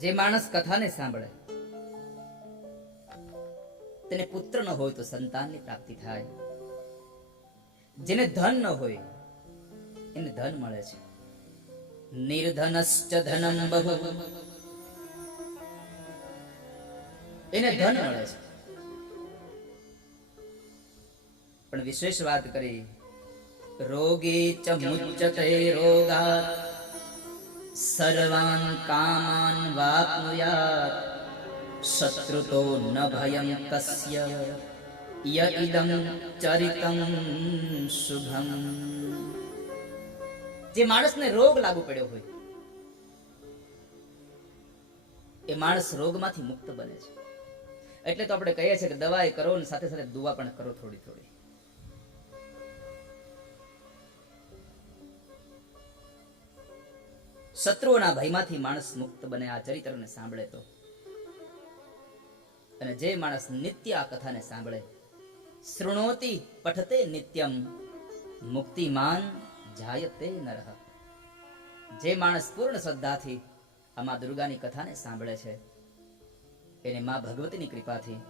જે માણસ કથાને સાંભળે તેને પુત્ર ન હોય તો સંતાનની પ્રાપ્તિ થાય, જેને ધન ન હોય એને ધન મળે છે. નિર્ધનશ્ચ ધનમ બહુ, એને ધન મળે છે. પણ વિશેષ વાત કરી, રોગી ચ મુચ્યતે રોગાત સર્વાન કામાન વાપ્નુયાત શત્રુતો ન ભયં કસ્ય ય ઇદં ચરિતં શુભમ. જે માણસને રોગ લાગુ પડ્યો હોય એ માણસ રોગમાંથી મુક્ત બને છે. એટલે તો આપણે કહીએ છીએ કે દવાઈ કરો ને સાથે સાથે દુઆ પણ કરો થોડી થોડી. શત્રુઓના ભયમાંથી માણસ મુક્ત બને આ ચરિત્રને સાંભળે તો. અને જે માણસ નિત્ય આ કથાને સાંભળે, શૃણોતિ પઠતે નિત્યમ મુક્તિમાન જાયતે નરહ. જે માણસ પૂર્ણ શ્રદ્ધાથી આ મા દુર્ગાની કથાને સાંભળે છે એને મા ભગવતીની કૃપાથી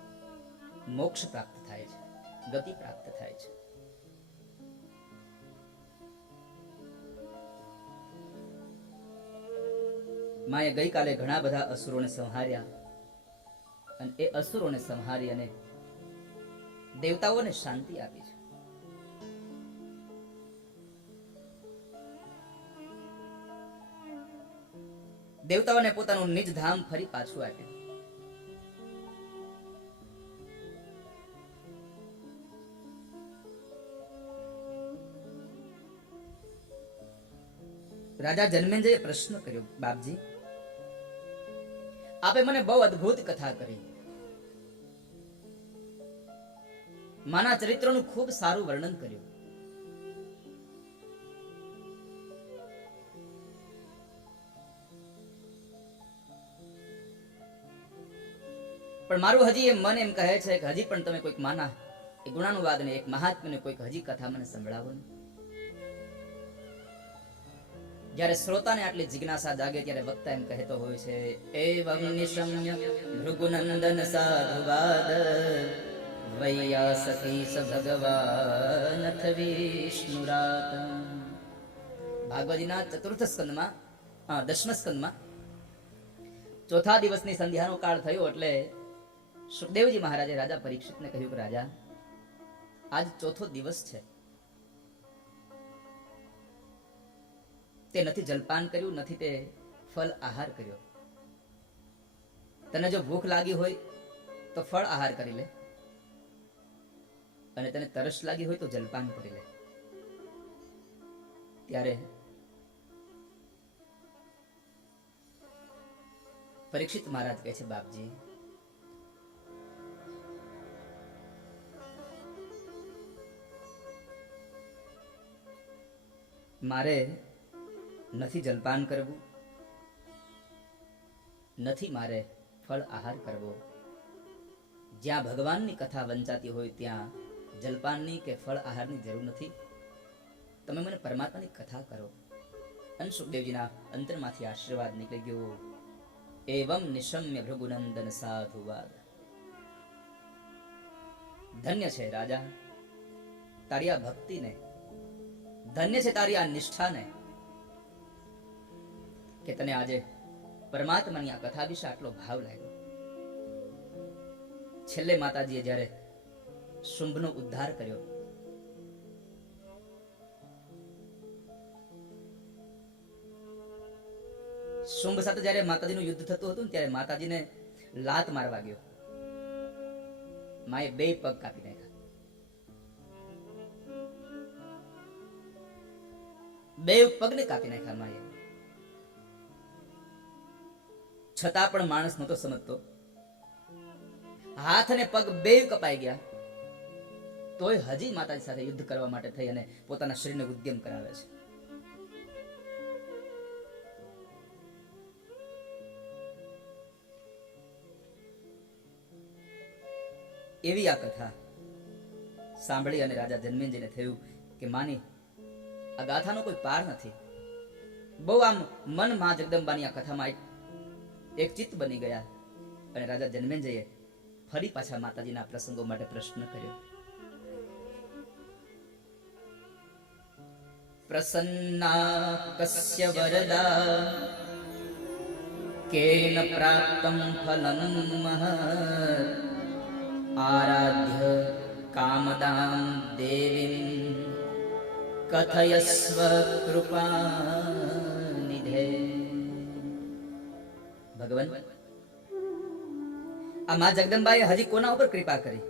મોક્ષ પ્રાપ્ત થાય છે, ગતિ પ્રાપ્ત થાય છે. માએ ગઈકાલે ઘણા બધા અસુરોને સંહાર્યા અને એ અસુરોને સંહારી અને દેવતાઓને શાંતિ આપી છે. દેવતાઓને પોતાનું નિજ ધામ ફરી પાછું આપ્યું. રાજા જન્મેજયે પ્રશ્ન કર્યો, બાપજી આપે મને બહુ અદ્ભુત કથા કરી, માના ચરિત્રનું ખૂબ સારું વર્ણન કર્યું, પણ મારું હજી એ મન એમ કહે છે કે હજી પણ તમે કોઈક માના એ ગુણાનુવાદ ને એક મહાત્મ્યને કોઈક હજી કથા મને સંભળાવો ને. જ્યારે શ્રોતાને આટલી જિજ્ઞાસા જાગે ત્યારે વક્તા એમ કહેતો હોય છે, એવં નિશમ્ય ભૃગુનંદન સાધુવાદ વૈયાસકી સ ભગવાનથ વિષ્ણુરાત. ભાગવતજીના ચતુર્થ સ્કંદમાં 10મા સ્કંદમાં ચોથા દિવસની સંધ્યાનો કાળ થયો એટલે સુખદેવજી મહારાજે રાજા પરીક્ષિતને કહ્યું કે રાજા આજ ચોથો દિવસ છે, તે નથી જલપાન કર્યું, નથી તે ફળ આહાર કર્યો. તને જો ભૂખ લાગી હોય તો ફળ આહાર કરી લે અને તને તરસ લાગી હોય તો જલપાન કરી લે. ત્યારે પરીક્ષિત મહારાજ કહે છે, બાપજી મારે નથી જલપાન કરવું, નથી મારે ફળ આહાર કરવો. જ્યાં ભગવાનની કથા વંચાતી હોય ત્યાં જલપાનની કે ફળ આહારની જરૂર નથી. તમે મને પરમાત્માની કથા કરો. અને સુખદેવજીના અંતરમાંથી આશીર્વાદ નીકળી ગયો, એવમ નિશમ્ય ભૃગુનંદન સાધુવાદ. ધન્ય છે રાજા તારી આ ભક્તિને, ધન્ય છે તારી આ નિષ્ઠાને કે તને આજે પરમાત્માની આ કથા વિશે આટલો ભાવ લાગ્યો. છેલ્લે માતાજીએ જ્યારે શુંભનો ઉદ્ધાર કર્યો, શુંભ સાથે જ્યારે માતાજીનું યુદ્ધ થતું હતું ત્યારે માતાજીને લાત મારવા ગયો, માએ 2 પગ કાપી નાખ્યા. 2 પગને કાપી નાખ્યા માએ. છતાં પણ માણસ નતો સમજતો. હાથ અને પગ 2 કપાઈ ગયા તોય હજી માતાજી સાથે યુદ્ધ કરવા માટે થઈ અને પોતાના શરીરને ઉદ્યમ કરાવે છે. એવી આ કથા સાંભળી અને રાજા જન્મેજયને થયું કે માની આ ગાથાનો કોઈ પાર નથી. બહુ આમ મન માં જગદંબાની આ કથામાં એક ચિત્ત બની ગયા અને રાજા જન્મેજયે ફરી પાછા માતાજીના પ્રસંગો માટે પ્રશ્ન કર્યો. પ્રસન્ના કસ્ય વરદા કેન પ્રાપ્તમ ફલમ મહત આરાધ્ય કામદાં દેવીમ કથયસ્વ કૃપાનિધે. ભગવાન, આ મા જગદંબાએ હજી કોના ઉપર કૃપા કરી?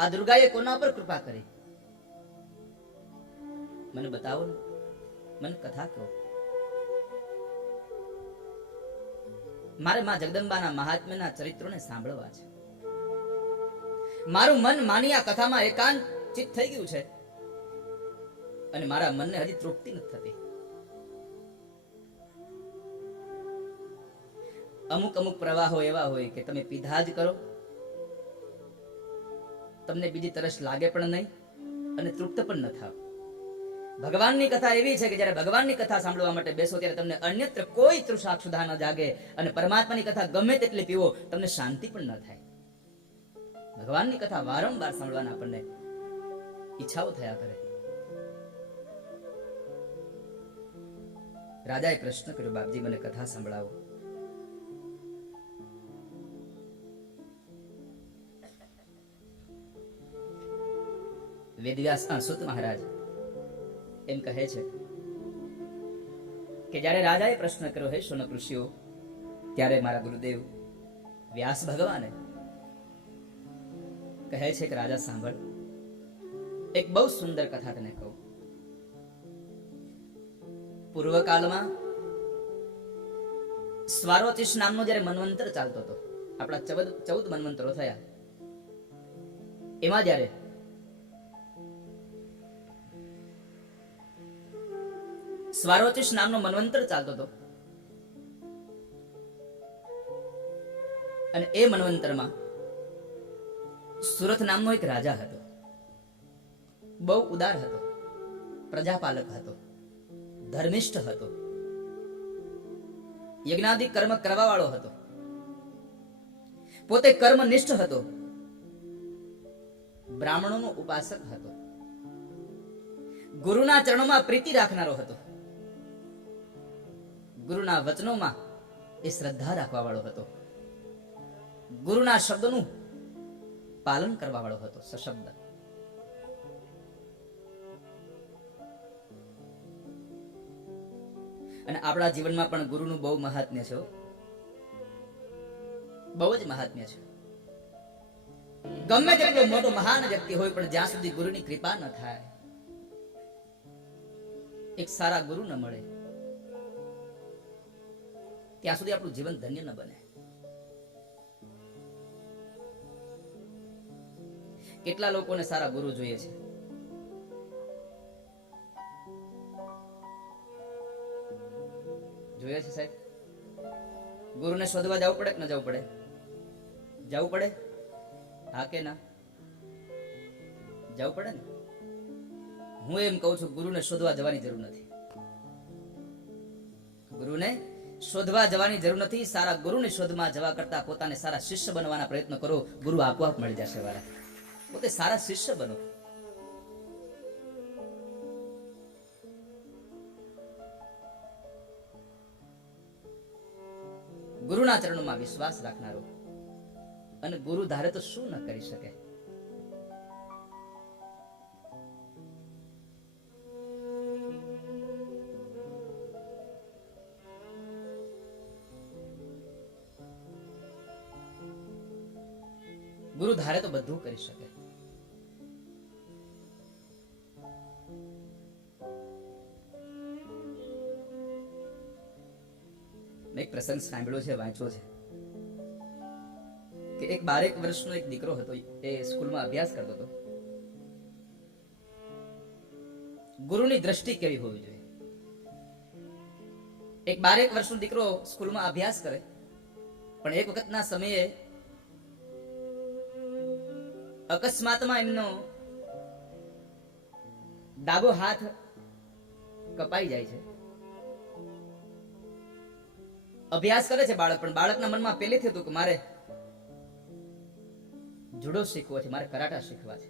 આ દુર્ગાએ કોના ઉપર કૃપા કરી? મને બતાવો ને, મને કથા કહો. મારે મા જગદંબાના મહાત્મ્યના ચરિત્રોને સાંભળવા છે. મારું મન માની આ કથામાં એકાંતચિત થઈ ગયું છે અને મારા મનને હજી તૃપ્તિ નથી થતી. અમુક અમુક પ્રવાહો એવા હોય કે તમે પીધા જ કરો, તમને બીજી તરસ લાગે પણ નહીં અને તૃપ્ત પણ ન થાવ. ભગવાનની કથા એવી છે કે જ્યારે ભગવાનની કથા સાંભળવા માટે બેસો ત્યારે તમને અન્યત્ર કોઈ તૃષા ક્ષુધા ન જાગે અને પરમાત્માની કથા ગમે તેટલી પીવો તમને શાંતિ પણ ન થાય. ભગવાનની કથા વારંવાર સાંભળવાના આપણને ઈચ્છાઓ થયા કરે. રાજાએ પ્રશ્ન કર્યો, બાપજી મને કથા સંભળાવો. વેદવ્યાસ સુત મહારાજ એમ કહે છે કે જ્યારે રાજાએ પ્રશ્ન કર્યો, હે શૌનક ઋષિઓ, ત્યારે મારા ગુરુદેવ વ્યાસ ભગવાને કહે છે કે રાજા સાંભળ, એક બહુ સુંદર કથા તને કહું. પૂર્વકાળમાં સ્વારોચિષ નામનો જ્યારે મન્વંતર ચાલતો હતો, આપણા 14 મન્વંતરો થયા, એમાં જ્યારે સ્વારોચિષ નામનો મન્વંતર ચાલતો હતો અને એ મન્વંતરમાં સુરથ નામનો એક રાજા હતો. બહુ ઉદાર હતો, પ્રજાપાલક હતો, ધર્મિષ્ઠ હતો, યજ્ઞાદિ કર્મ કરવા વાળો હતો, પોતે કર્મનિષ્ઠ હતો, બ્રાહ્મણોનો ઉપાસક હતો, ગુરુના ચરણોમાં પ્રીતિ રાખનારો હતો, ગુરુના વચનોમાં એ શ્રદ્ધા રાખવા વાળો હતો, ગુરુના શબ્દોનું પાલન કરવા વાળો હતો, સશબ્દ. અને આપણા જીવનમાં પણ ગુરુનું બહુ મહાત્મ્ય છે, બહુ જ મહાત્મ્ય છે. ગમે તેટલો મોટો મહાન વ્યક્તિ હોય પણ જ્યાં સુધી ગુરુની કૃપા ન થાય, એક સારા ગુરુ ન મળે, ત્યાં સુધી આપણું જીવન ધન્ય ન બને. કેટલા લોકોને સારા ગુરુ જોઈએ છે, જોઈએ છે સાહેબ? ગુરુને શોધવા જવું પડે કે ન જવું પડે? જવું પડે? હા કે ના? જવું પડે ને. હું એમ કહું છું, ગુરુને શોધવા જવાની જરૂર નથી. ગુરુને શોધવા જવાની જરૂર નથી. સારા ગુરુની શોધમાં જવા કરતા પોતાને સારા શિષ્ય બનવાના પ્રયત્ન કરો, ગુરુ આપોઆપ મળી જશે. વાળા પોતે સારા શિષ્ય બનો. ગુરુના ચરણોમાં વિશ્વાસ રાખનારો, અને ગુરુ ધારે તો શું ન કરી શકે. ગુરુ ધારે તો બધું કરી શકે. મેં એક પ્રસંગ સાંભળ્યો છે, વાંચ્યો છે કે એક 12 વર્ષનો એક દીકરો હતો. એ સ્કૂલમાં અભ્યાસ કરતો હતો. ગુરુની દ્રષ્ટિ કેવી હોવી જોઈએ? એક 12 વર્ષનો દીકરો સ્કૂલમાં અભ્યાસ કરે, પણ એક વખતના સમયે અકસ્માતમાં એમનો ડાબો હાથ કપાઈ જાય છે અભ્યાસ કરે છે બાળક, પણ બાળકના મનમાં પહેલેથી હતું કે મારે જુડો શીખવો છે, મારે કરાટા શીખવા છે.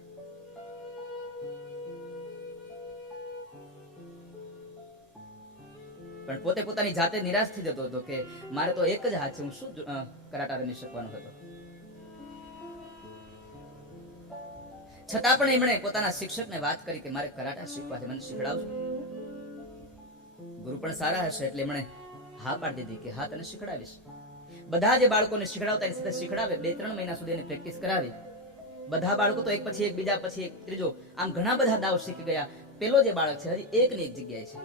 પણ પોતે પોતાની જાતે નિરાશ થઈ જતો હતો કે મારે તો એક જ હાથ છે, હું શું કરાટા રમી શકવાનો હતો. છતાં પણ એમણે પોતાના શિક્ષકને વાત કરી કે મારે કરાટા શીખવા છે, મને શીખડાવજો. ગુરુ પણ સારા હશે એટલે એમણે હા પાડી દીધી કે હા, તને શીખડાવીશ. બધા જે બાળકોને શીખડાવતા એની સાથે શીખડાવે. 2-3 મહિના સુધી એની પ્રેક્ટિસ કરાવી. બધા બાળકો તો એક પછી એક, બીજા પછી એક, ત્રીજો, આમ ઘણા બધા દાવ શીખી ગયા. પેલો જે બાળક છે હજી એકની એક જગ્યાએ છે.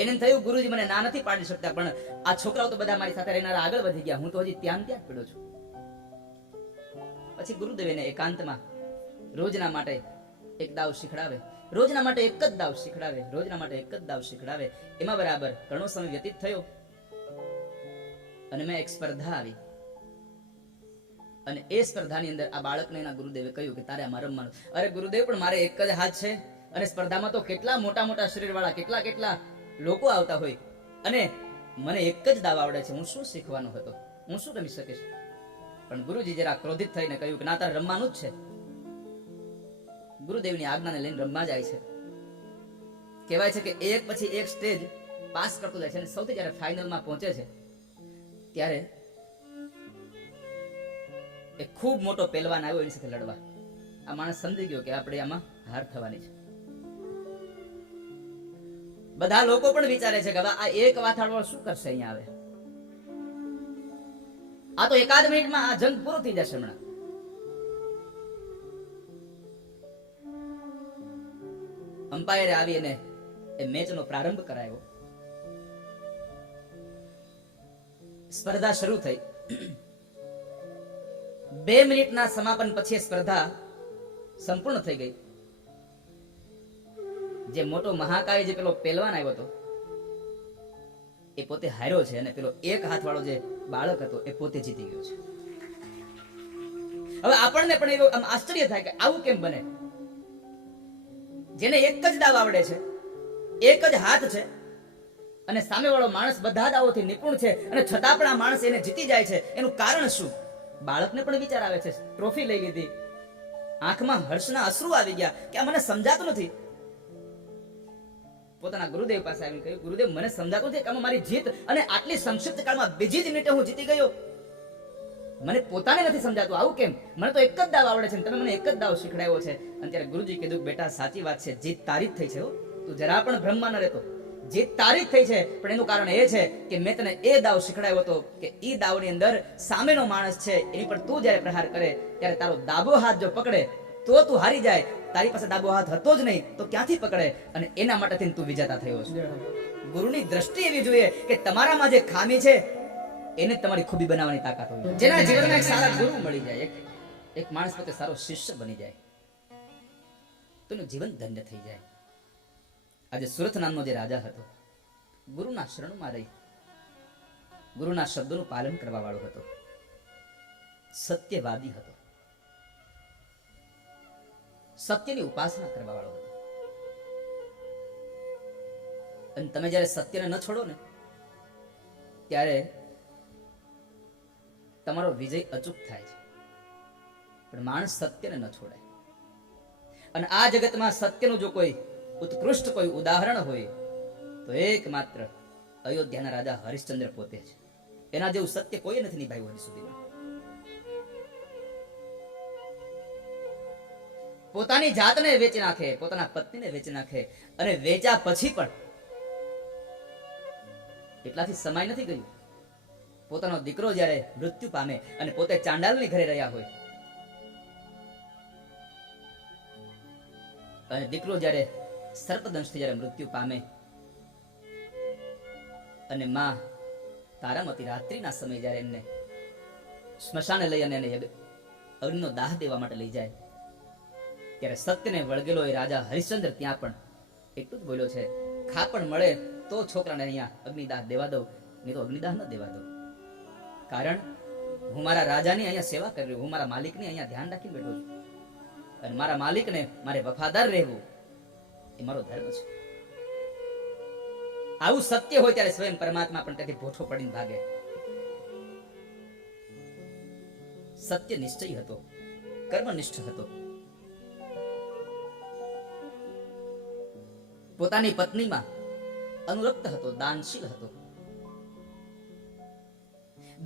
એને થયું ગુરુજી મને ના નથી પાડી શકતા, પણ આ છોકરાઓ તો બધા મારી સાથે રહેનારા આગળ વધી ગયા, હું તો હજી ત્યાં જ પડ્યો છું. પછી ગુરુદેવ એને એકાંતમાં રોજના માટે એક દાવ શીખડાવે, રોજના માટે એક જ દાવ શીખડાવે, રોજના માટે એક જ દાવ શીખડાવે. એમાં બરાબર ઘણો સમય વ્યતીત થયો અને મેં એક સ્પર્ધા આવી અને એ સ્પર્ધાની અંદર આ બાળકને એના ગુરુદેવે કહ્યું કે તારે આમાં રમવાનું. અરે ગુરુદેવ, પણ મારે એક જ હાથ છે અને સ્પર્ધામાં તો કેટલા મોટા મોટા શરીર વાળા કેટલા લોકો આવતા હોય અને મને એક જ દાવ આવડે છે, હું શું શીખવાનો હતો, હું શું રમી શકીશ? પણ ગુરુજી જરા ક્રોધિત થઈને કહ્યું કે ના, તારે રમવાનું જ છે. ગુરુદેવની આજ્ઞાને લઈને રમવા જાય છે. કહેવાય છે કે એક પછી એક સ્ટેજ પાસ કરતો જાય છે અને સૌથી જ્યારે ફાઇનલમાં પહોંચે છે ત્યારે એક ખૂબ મોટો પહેલવાન આવ્યો એની સાથે લડવા. આ માણસ સમજી ગયો કે આપણે આમાં હાર થવાની છે. બધા લોકો પણ વિચારે છે કે હવે આ એક વાથાળો શું કરશે અહીંયા આવે, આ તો એકાદ મિનિટમાં આ જંગ પૂરો થઈ જશે. હમણાં અમ્પાયરે આવી અને એ મેચનો પ્રારંભ કરાયો. સ્પર્ધા શરૂ થઈ. 2 મિનિટના સમાપન પછી સ્પર્ધા સંપૂર્ણ થઈ ગઈ. જે મોટો મહાકાય જે પેલો પહેલવાન આવ્યો હતો એ પોતે હાર્યો છે અને પેલો એક હાથ વાળો જે બાળક હતો એ પોતે જીતી ગયો છે. હવે આપણને પણ એવું આશ્ચર્ય થાય કે આવું કેમ બને? જેને એક જ દાવ આવડે છે, એક જ હાથ છે અને સામેવાળો માણસ બધા દાવોથી નિપુણ છે અને છતાં પણ આ માણસ એને જીતી જાય છે. એનું કારણ શું? બાળકને પણ વિચાર આવે છે, ટ્રોફી લઈ લીધી, આંખમાં હર્ષના અશ્રુ આવી ગયા કે આ મને સમજાતું નથી. પોતાના ગુરુદેવ પાસે આવીને કહ્યું, ગુરુદેવ મને સમજાતું નથી કે આમાં મારી જીત અને આટલી સંક્ષિપ્ત કાળમાં બીજી જ મિનિટે હું જીતી ગયો, મને પોતાને નથી સમજાતું, આવું કેમ? મને તો એક જ દાવ આવડે છે ને તમે મને એક જ દાવ શીખડાવ્યો છે. અને ત્યારે ગુરુજી કીધું, બેટા સાચી વાત છે, જીત તારી જ થઈ છે, તું જરા પણ ભ્રમમાં ન રહેતો. જીત તારી જ થઈ છે, પણ એનું કારણ એ છે કે મેં તને એ દાવ શીખડાવ્યો હતો કે ઈ દાવની અંદર સામેનો માણસ છે એની પર તું જ્યારે પ્રહાર કરે ત્યારે તારો ડાબો હાથ જો પકડે તો તું હારી જાય, તારી પાસે ડાબો હાથ હતો જ નહીં તો ક્યાંથી પકડે? અને એના માટેથી તું વિજેતા થયો છે. ગુરુની દ્રષ્ટિ એવી જોઈએ કે તમારામાં જે ખામી છે એને તમારી ખૂબી બનાવવાની તાકાત હોય. જેના જીવનમાં એક સારા ગુરુ મળી જાય, એક માણસ પોતે સારો શિષ્ય બની જાય તો એનું જીવન ધન્ય થઈ જાય. આજે સુરત નામનો જે રાજા હતો, ગુરુના શરણમાં રહી ગુરુના શબ્દોનું પાલન કરવા વાળો હતો, સત્યવાદી હતો, સત્યની ઉપાસના કરવા વાળો હતો. અને તમે જ્યારે સત્યને ન છોડો ને ત્યારે તમારો વિજય અચૂક થાય છે. પણ માણસ સત્યને ન છોડે. અને આ જગતમાં સત્યનું જો કોઈ ઉત્કૃષ્ટ કોઈ ઉદાહરણ હોય તો એકમાત્ર અયોધ્યાના રાજા હરિશ્ચંદ્ર પોતે છે. એના જેવું સત્ય કોઈ નથી નિભાવ્યું હજી સુધીમાં. પોતાની જાતને વેચી નાખે, પોતાના પત્નીને વેચી નાખે અને વેચ્યા પછી પણ એટલાથી સમાય નથી ગયું. પોતાનો દીકરો જ્યારે મૃત્યુ પામે અને પોતે ચાંડાલની ઘરે રહ્યા હોય અને દીકરો જ્યારે સર્પદંશથી જ્યારે મૃત્યુ પામે અને માં તારામતી રાત્રિના સમયે જ્યારે એમને સ્મશાને લઈ અને એને અગ્નિનો દાહ દેવા માટે લઈ જાય ત્યારે સત્યને વળગેલો એ રાજા હરિશ્ચંદ્ર ત્યાં પણ એટલું જ બોલ્યો છે, ખાપણ મળે તો છોકરાને અહીંયા અગ્નિદાહ દેવા દઉં, નહીં તો અગ્નિદાહ ન દેવા દઉં. કારણ હું મારા રાજાની અહીંયા સેવા કરી રહ્યો, હું મારા માલિકની અહીંયા ધ્યાન રાખી બેઠો છું અને મારા માલિકને મારે વફાદાર રહેવું એ મારો ધર્મ છે. આવું સત્ય હોય ત્યારે સ્વયં પરમાત્મા પણ ત્યાંથી ભોઠો પડીને ભાગે. સત્ય નિશ્ચય હતો, કર્મનિષ્ઠ હતો. પોતાની પત્નીમાં અનુરક્ત હતો, દાનશીલ હતો.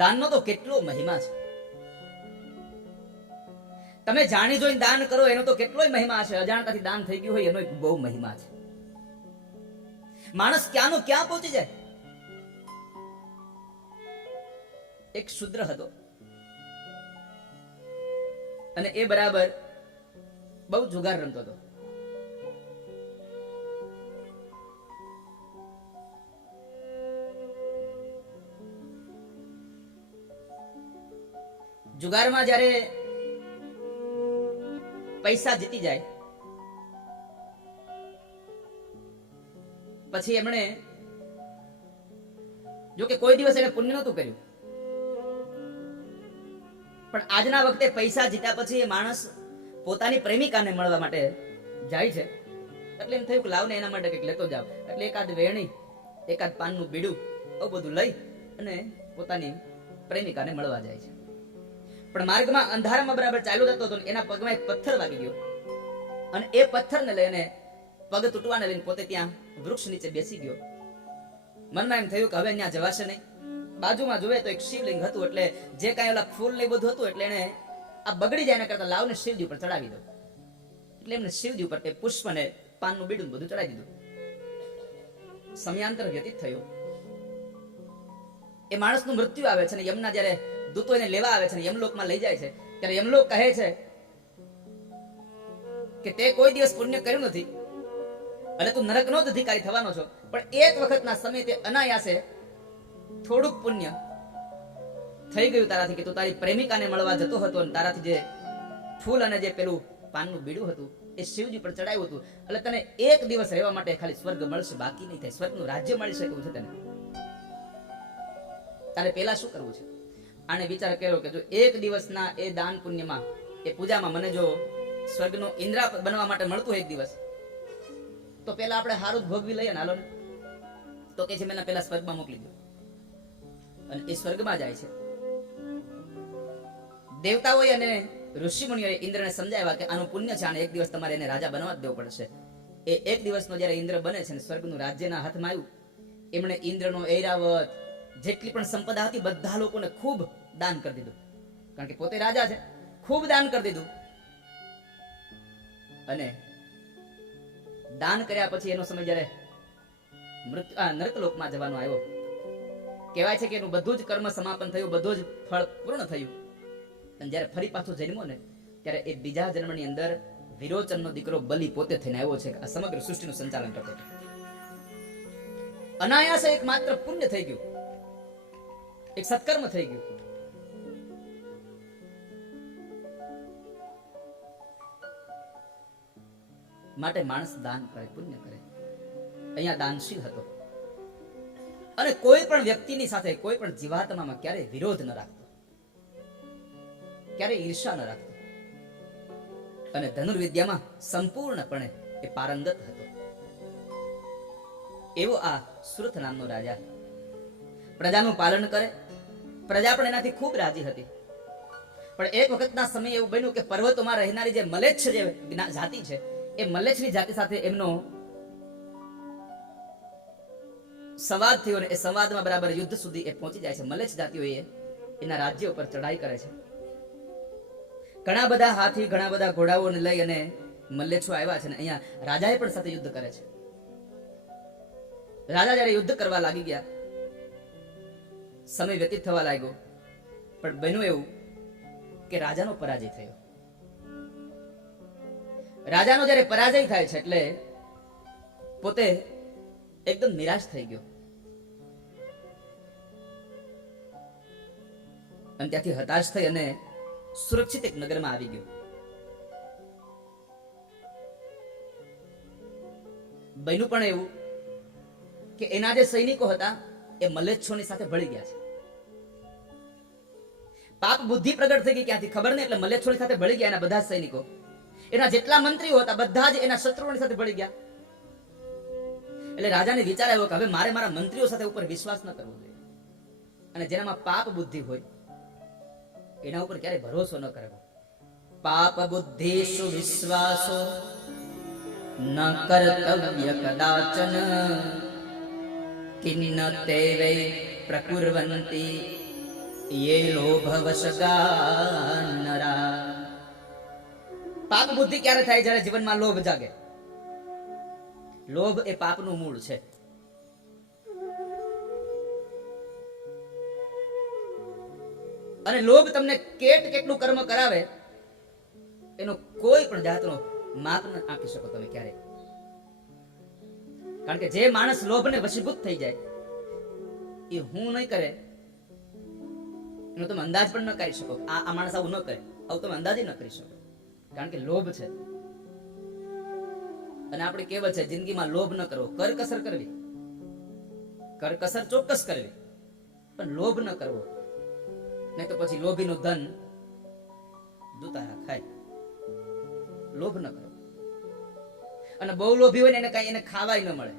દાનનો તો કેટલો મહિમા છે. તમે જાણી જોઈને દાન કરો એનો તો કેટલોય મહિમા છે. અજાણતાથી દાન થઈ ગયું હોય એનો બહુ મહિમા છે. માણસ ક્યાંનો ક્યાં પહોંચી જાય. એક શુદ્ર હતો અને એ બરાબર બહુ જુગાર રમતો હતો. જુગારમાં જ્યારે પૈસા જીતી જાય પછી એમણે જો કે કોઈ દિવસ એને પુણ્ય નહોતું કર્યું, પણ આજના વખતે પૈસા જીત્યા પછી એ માણસ પોતાની પ્રેમિકાને મળવા માટે જાય છે. એટલે એમ થયું કે લાવને એના માટે કંઈક લેતો જાવ. એટલે એકાદ વેણી, એકાદ પાનનું બીડું આવું બધું લઈ અને પોતાની પ્રેમિકાને મળવા જાય છે. પણ માર્ગમાં અંધારામાં બરાબર ચાલુ જતો હતો. એના પગમાં એક પથ્થર વાગી ગયો અને એ પથ્થરને લઈને પગ તૂટવાને લઈને પોતે ત્યાં વૃક્ષ નીચે બેસી ગયો. મનમાં એમ થયું કે હવે ત્યાં જવાશે નહીં. બાજુમાં જોવે તો એક શિવલિંગ હતું. એટલે જે કાંઈ ઓલા ફૂલ ને બધું હતું એટલે એને આ બગડી જાય એના કરતા લાવને શિવજી ઉપર ચડાવી દો. એટલે એમને શિવજી ઉપર તે પુષ્પ ને પાનનું બીડું બધું ચડાવી દીધું. સમયાંતર વ્યતીત થયું. એ માણસનું મૃત્યુ આવે છે ને યમના જ્યારે દૂતો એને લેવા આવે છે ને યમલોકમાં લઈ જાય છે ત્યારે યમલોક કહે છે કે તે કોઈ દિવસ પુણ્ય કર્યું નથી અને તું નરકનો જ અધિકારી થવાનો છો. પણ એક વખતના સમયે તે અનાયાસે થોડુંક પુણ્ય થઈ ગયું તારાથી કે તું તારી પ્રેમિકાને મળવા જતો હતો અને તારાથી જે ફૂલ અને જે પેલું પાનનું બીડું હતું એ શિવજી પર ચડાવ્યું હતું. એટલે તને એક દિવસ રહેવા માટે ખાલી સ્વર્ગ મળશે, બાકી નહીં થાય. સ્વર્ગનું રાજ્ય મળી શકે એવું છે તને. તારે પેલા શું કરવું છે? આને વિચાર કર્યો કે જો એક દિવસના એ દાન પુણ્યમાં, એ પૂજામાં મને જો સ્વર્ગનો ઇન્દ્ર બનવા માટે મળતું એક દિવસ, તો પેલા આપણે હારું જ ભોગવી લઈએ ને. હાલો ને તો કે છે મેં પેલા સ્વર્ગમાં મોકલી દો. અને એ સ્વર્ગમાં જાય છે. દેવતાઓએ અને ઋષિ મુનિઓએ ઇન્દ્રને સમજાવ્યા કે આનું પુણ્ય છે, આને એક દિવસ તમારે એને રાજા બનવા જ દેવો પડશે. એ એક દિવસનો જ્યારે ઇન્દ્ર બને છે ને સ્વર્ગનું રાજ્યના હાથમાં આવ્યું, એમણે ઇન્દ્રનો ઐરાવત જેટલી પણ સંપદા હતી બધા લોકોને ખૂબ દાન કરી દીધું. કારણ કે પોતે રાજા છે, ખૂબ દાન કરી દીધું. અને દાન કર્યા પછી એનો સમય જ્યારે નરકલોકમાં જવાનો આવ્યો, કહેવાય છે કે એનું બધું જ કર્મ સમાપન થયું, બધું જ ફળ પૂર્ણ થયું. અને જ્યારે ફરી પાછો જન્મો ને ત્યારે એ બીજા જન્મની અંદર વિરોચનનો દીકરો બલિ પોતે થઈને આવ્યો છે. આ સમગ્ર સૃષ્ટિનું સંચાલન કરતો હતો. અનાયાસે એક માત્ર પુણ્ય થઈ ગયું, એક સત્કર્મ થઈ ગયું. માટે માણસ દાન કરે, પુણ્ય કરે. અહીંયા દાનશીલ હતો અને કોઈ પણ વ્યક્તિની સાથે, કોઈ પણ જીવાત્મામાં ક્યારેય વિરોધ ન રાખતો, ક્યારેય ઈર્ષા ન રાખતો. અને ધનુર્વિદ્યામાં સંપૂર્ણપણે એ પારંગત હતો. એવો આ સુરથ નામનો રાજા પ્રજાનું પાલન કરે. પ્રજા પણ એનાથી ખૂબ રાજી હતી. પણ એક વખતના સમય એવું બન્યું કે પર્વતોમાં રહેનારી જે મલેચ્છ જે જાતિ છે, એ મલેચ્છની જાતિ સાથે એમનો સંવાદ થયો અને એ સંવાદમાં બરાબર યુદ્ધ સુધી એ પહોંચી જાય છે. મલેચ્છ જાતિઓ એના રાજ્ય ઉપર ચડાઈ કરે છે. ઘણા બધા હાથી, ઘણા બધા ઘોડાઓને લઈ અને મલ્લેચ્છો આવ્યા છે. અને અહીંયા રાજાએ પણ સાથે યુદ્ધ કરે છે. રાજા જયારે યુદ્ધ કરવા લાગી ગયા, સમય વ્યતીત થવા લાગ્યો, પણ બન્યું એવું કે રાજાનો પરાજય થયો. રાજાનો જયારે પરાજય થાય છે એટલે પોતે એકદમ નિરાશ થઈ ગયો અને ત્યાંથી હતાશ થઈ અને સુરક્ષિત એક નગરમાં આવી ગયો. બન્યું પણ એવું કે એના જે સૈનિકો હતા એ મલેચ્છોની સાથે ભળી ગયા છે. પાપ બુદ્ધિ પ્રગટ થઈ ગઈ ક્યાંથી ખબર નહીં, એટલે મલેચ્છોની સાથે ભળી ગયા એના બધા સૈનિકો. એના જેટલા મંત્રીઓ હતા બધા જ એના શત્રુઓની સાથે ભળી ગયા. એટલે રાજાને વિચાર આવ્યો કે હવે મારે મારા મંત્રીઓ સાથે ઉપર વિશ્વાસ ન કરવો જોઈએ, અને જેનામાં પાપ બુદ્ધિ હોય એના ઉપર ક્યારે ભરોસો ન કરવો. પાપ બુદ્ધિષુ વિશ્વાસો ન કર્તવ્ય કદાચન કિન્ન તે વૈ પ્રકુર્વંતી યે લોભવશગા નરા. પાપ બુદ્ધિ ક્યારે થાય? જ્યારે જીવનમાં લોભ જાગે. લોભ એ પાપનું મૂળ છે. અને લોભ તમને કેટલું કર્મ કરાવે એનો કોઈ પણ જાતનો માપ ન આંકી શકો તમે ક્યારે. કારણ કે જે માણસ લોભને વશીભૂત થઈ જાય એ હું નહીં કરે એનો તમે અંદાજ પણ ન કરી શકો. આ માણસ આવું ન કરે, આવું તમે અંદાજ ન કરી શકો, કારણ કે લોભ છે. અને આપણી કહેવત છે જિંદગીમાં લોભ ન કરવો, કરકસર કરવી, કરકસર ચોક્કસ કરવી, પણ લોભ ન કરવો, નહીં તો પછી લોભીનું ધન દુતારા ખાય. લોભ ન કરો. અને બહુ લોભી હોય ને એને કઈ એને ખાવાય ન મળે.